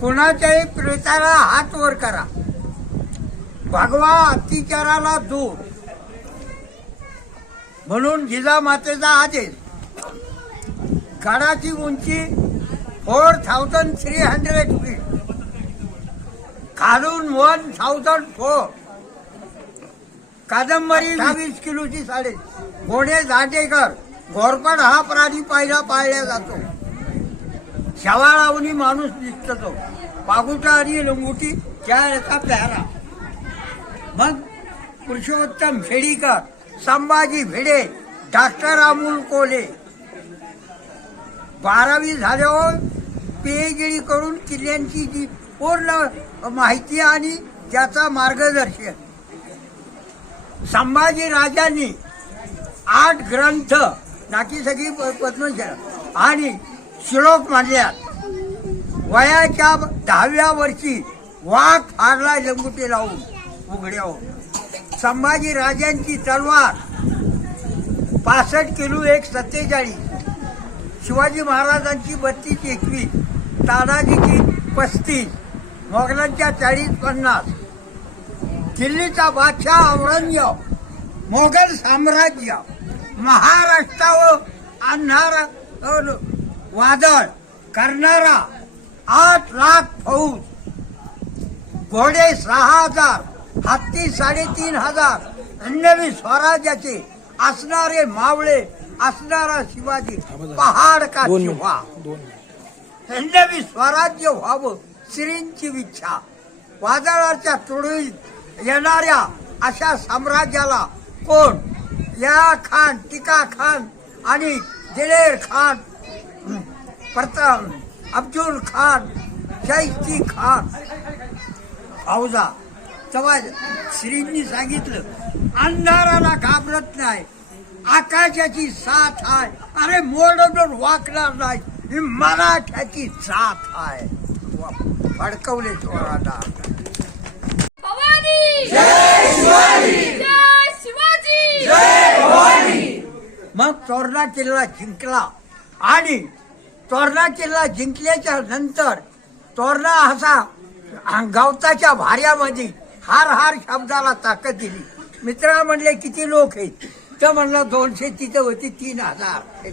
कुणाच्याही प्रेताला हात वर करा. भगवा अत्याचाराला दूर. म्हणून जिजामातेचा आदेश. गडाची उंची four thousand three hundred feet. खालून वन थाउजंड फोर. कादंबरी वीस किलोची साडे. घोडे झाडेकर घोरपड हा प्राणी पहिला पाळला जातो. शवाळावणी माणूस दिसतो पागुटा आणि लंगुटी त्या एका प्यारा. मग पुरुषोत्तम खेडीकर संभाजी भिडे डॉक्टर अमोल कोले. बारावी झाल्यावर पीएचडी करून किल्ल्यांची जी पूर्ण माहिती आणि त्याचा मार्गदर्शन. संभाजी राजांनी आठ ग्रंथ नाकी सगळी प- आणि श्लोक मांडल्यात वयाच्या दहाव्या वर्षी वाघ हारला लंगुटे लावून उघड्यावर. संभाजी राजांची तलवार पासष्ट किलो एक सत्तेचाळीस. शिवाजी महाराजांची बत्तीस एकवीस तानाजीची पस्तीस मोगलांच्या चाळीस पन्नास. दिल्लीचा बादशाह औरंगजेब मोगल साम्राज्य महाराष्ट्रावर आणणारा वादळ करणारा आठ लाख फौज. घोडे सहा हजार हत्ती साडेतीन हजार अन्नवी स्वराज्याचे असणारे मावळे असणारा शिवाजी पहाड का शिवा. हिंदवी स्वराज्य व्हावं श्रींची इच्छा. वादळाच्या तुळईत येणाऱ्या अशा साम्राज्याला कोण? या खान टिका खान आणि दिलेर खान प्रताप अब्दुल खान शैस्ती खान. फौजा. तेव्हा श्रींनी सांगितलं अंधाराला घाबरत नाही आकाशाची साथ आहे. अरे मोडून वाकणार नाही ही मराठ्याची साथ आहे. वा, फडकवले चोराला भवानी! जय शिवाजी! जय शिवाजी! मग तोरणा किल्ला जिंकला. आणि तोरणा किल्ला जिंकल्याच्या नंतर तोरणा असा गवताच्या भाऱ्यामध्ये हार हार शब्दाला ताकद दिली. मित्रा म्हणले किती लोक आहेत? तर म्हणलं दोनशे तिथं होती तीन हजार.